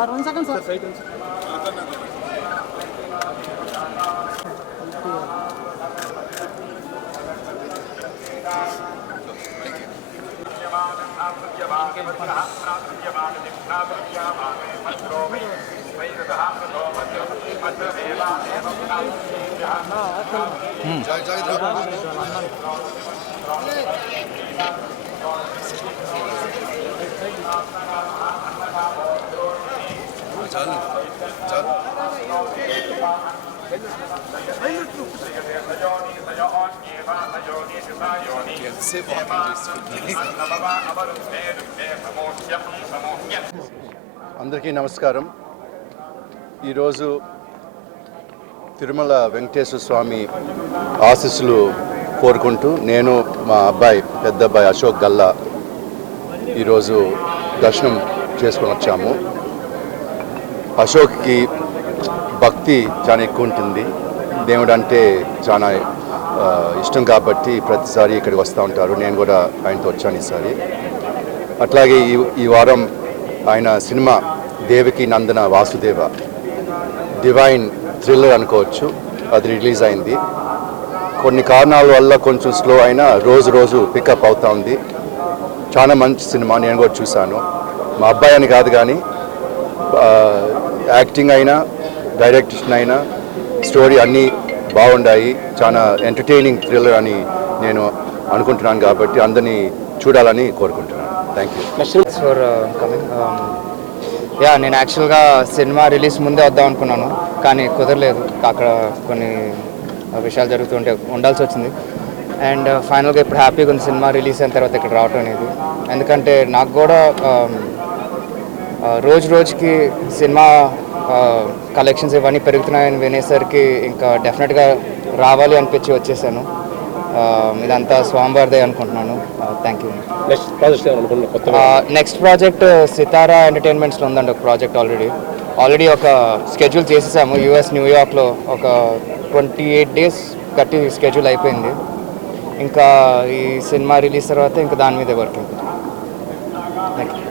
Sir 1 second sir. అందరికీ నమస్కారం. ఈరోజు తిరుమల వెంకటేశ్వర స్వామి ఆశీస్సులు కోరుకుంటూ నేను మా అబ్బాయి పెద్ద అబ్బాయి అశోక్ గల్లా ఈరోజు దర్శనం చేసుకొని వచ్చాము. అశోక్కి భక్తి చాలా ఎక్కువ ఉంటుంది. దేవుడు అంటే చాలా ఇష్టం కాబట్టి ప్రతిసారి ఇక్కడికి వస్తూ ఉంటారు. నేను కూడా ఆయనతో వచ్చాను ఈసారి. అట్లాగే ఈ వారం ఆయన సినిమా దేవకి నందన వాసుదేవ డివైన్ థ్రిల్లర్ అనుకోవచ్చు, అది రిలీజ్ అయింది. కొన్ని కారణాల వల్ల కొంచెం స్లో అయినా రోజు పికప్ అవుతూ ఉంది. చాలా మంచి సినిమా, నేను కూడా చూశాను. మా అబ్బాయి అని కాదు కానీ యాక్టింగ్ అయినా డైరెక్షన్ అయినా స్టోరీ అన్నీ బాగుండాయి. చాలా ఎంటర్టైనింగ్ థ్రిల్లర్ అని నేను అనుకుంటున్నాను కాబట్టి అందరినీ చూడాలని కోరుకుంటున్నాను. Thank you for coming. నేను యాక్చువల్గా సినిమా రిలీజ్ ముందే వద్దాం అనుకున్నాను, కానీ కుదరలేదు. అక్కడ కొన్ని విషయాలు జరుగుతుంటే ఉండాల్సి వచ్చింది. అండ్ ఫైనల్గా ఇప్పుడు హ్యాపీగా ఉంది సినిమా రిలీజ్ అయిన తర్వాత ఇక్కడ రావటం అనేది. ఎందుకంటే నాకు కూడా రోజుకి సినిమా కలెక్షన్స్ ఇవన్నీ పెరుగుతున్నాయని వినేసరికి ఇంకా డెఫినెట్గా రావాలి అనిపించి వచ్చేసాను. ఇదంతా స్వామివారిదే అనుకుంటున్నాను. Thank you. నెక్స్ట్ ప్రాజెక్ట్ సితారా ఎంటర్టైన్మెంట్స్లో ఉందండి ఒక ప్రాజెక్ట్. ఆల్రెడీ ఒక స్కెడ్యూల్ చేసేసాము. యూఎస్ న్యూయార్క్లో ఒక 28 days కట్టి స్కెడ్యూల్ అయిపోయింది. ఇంకా ఈ సినిమా రిలీజ్ తర్వాత ఇంకా దాని మీదే వర్క్. Thank you.